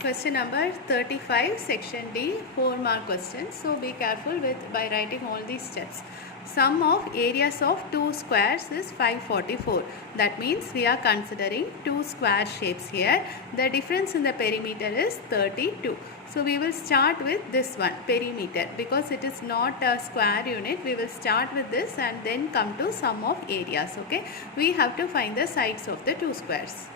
Question number 35, section D, 4-mark question. So be careful by writing all these steps. Sum of areas of two squares is 544. That means we are considering two square shapes here. The difference in the perimeter is 32. So we will start with this one, perimeter, because it is not a square unit. We will start with this and then come to sum of areas. Okay, we have to find the sides of the two squares.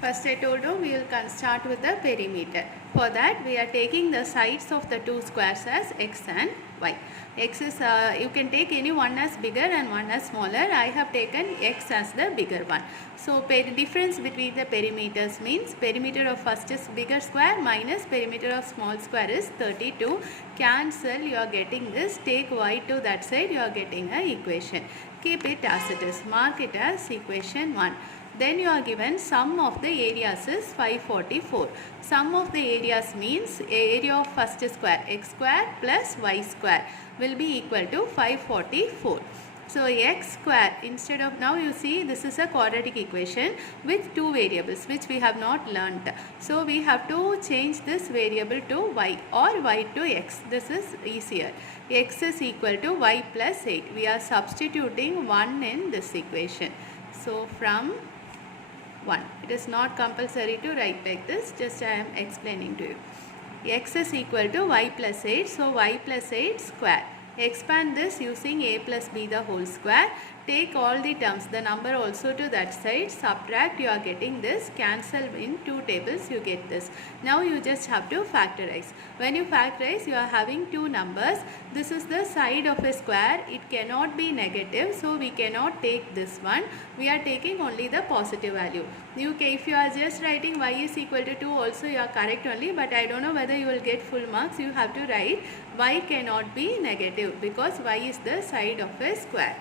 First I told you we will start with the perimeter. For that we are taking the sides of the two squares as x and y. X is, you can take any one as bigger and one as smaller. I have taken x as the bigger one. So difference between the perimeters means perimeter of first is bigger square minus perimeter of small square is 32. Cancel, you are getting this. Take y to that side, you are getting a equation. Keep it as it is. Mark it as equation 1. Then you are given sum of the areas is 544. Sum of the areas means area of first square x square plus y square will be equal to 544. So x square, instead of, now you see this is a quadratic equation with two variables which we have not learnt. So we have to change this variable to y or y to x. This is easier. X is equal to y plus 8. We are substituting 1 in this equation. So from 1. It is not compulsory to write like this, just I am explaining to you. X is equal to y plus 8, so y plus 8 square. Expand this using a plus b the whole square. Take all the terms, the number also to that side, subtract, you are getting this, cancel in two tables, you get this. Now you just have to factorize. When you factorize, you are having two numbers. This is the side of a square, it cannot be negative, so we cannot take this one. We are taking only the positive value. If you are just writing y is equal to 2 also, you are correct only, but I don't know whether you will get full marks. You have to write y cannot be negative because y is the side of a square.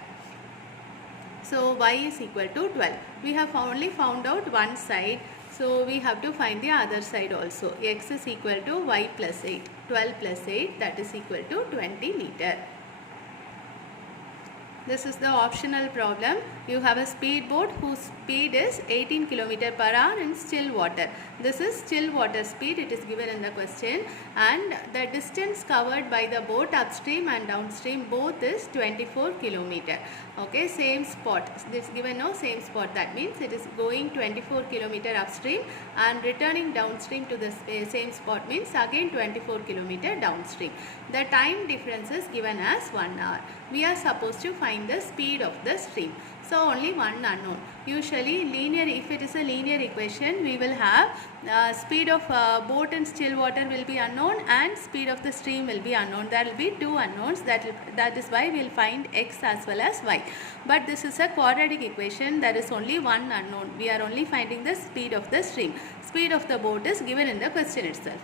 So y is equal to 12. We have only found out one side. So we have to find the other side also. X is equal to y plus 8. 12 plus 8, that is equal to 20 meter. This is the optional problem. You have a speedboat whose speed is 18 km per hour in still water. This is still water speed, it is given in the question, and the distance covered by the boat upstream and downstream both is 24 km. Okay, same spot. This given no same spot. That means it is going 24 km upstream and returning downstream to the same spot means again 24 km downstream. The time difference is given as 1 hour. We are supposed to find the speed of the stream. So only one unknown. Usually linear, if it is a linear equation, we will have speed of boat in still water will be unknown and speed of the stream will be unknown. There will be two unknowns. That is why we will find x as well as y. But this is a quadratic equation. There is only one unknown. We are only finding the speed of the stream. Speed of the boat is given in the question itself.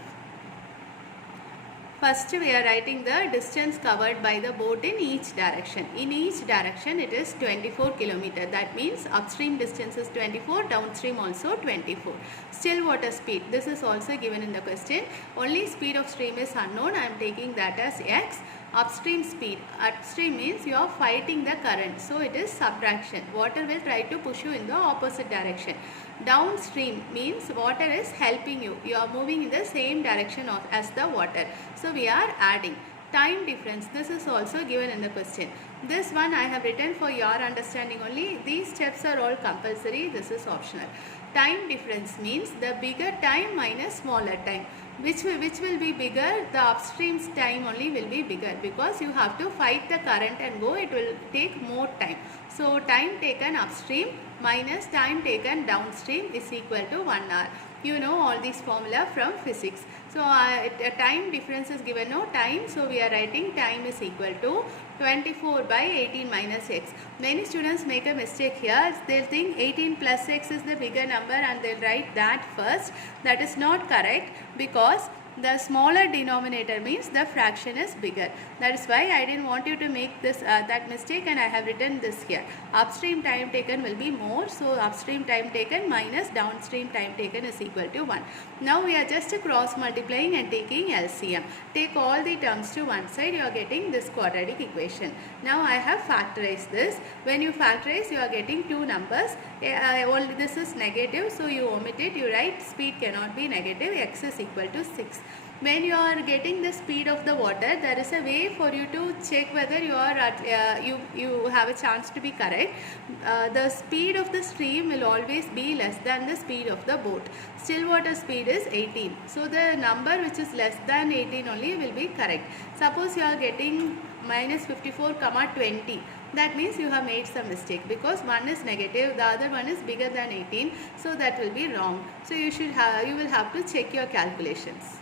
First we are writing the distance covered by the boat in each direction. In each direction it is 24 km. That means upstream distance is 24, downstream also 24. Still water speed, this is also given in the question. Only speed of stream is unknown. I am taking that as x. Upstream speed, upstream means you are fighting the current, so it is subtraction. Water will try to push you in the opposite direction. Downstream means water is helping you. You are moving in the same direction as the water. So we are adding. Time difference, this is also given in the question. This one I have written for your understanding only. These steps are all compulsory. This is optional. Time difference means the bigger time minus smaller time. Which will be bigger? The upstream's time only will be bigger because you have to fight the current and go. It will take more time. So time taken upstream minus time taken downstream is equal to 1 hour. You know all these formula from physics. So time difference is given, no time. So we are writing time is equal to 24 by 18 minus x. Many students make a mistake here. They'll think 18 plus x is the bigger number and they'll write that first. That is not correct because The smaller denominator means the fraction is bigger. That is why I didn't want you to make this that mistake, and I have written this here. Upstream time taken will be more, so upstream time taken minus downstream time taken is equal to 1. Now we are just cross multiplying and taking LCM. Take all the terms to one side, you are getting this quadratic equation. Now I have factorized this. When you factorize, you are getting two numbers. This is negative, so you omit it. You write speed cannot be negative, x is equal to 6. When you are getting the speed of the water, there is a way for you to check whether you are at, you have a chance to be correct. The speed of the stream will always be less than the speed of the boat. Still water speed is 18. So the number which is less than 18 only will be correct. Suppose you are getting minus 54, 20. That means you have made some mistake, because one is negative, the other one is bigger than 18. So that will be wrong. So you will have to check your calculations.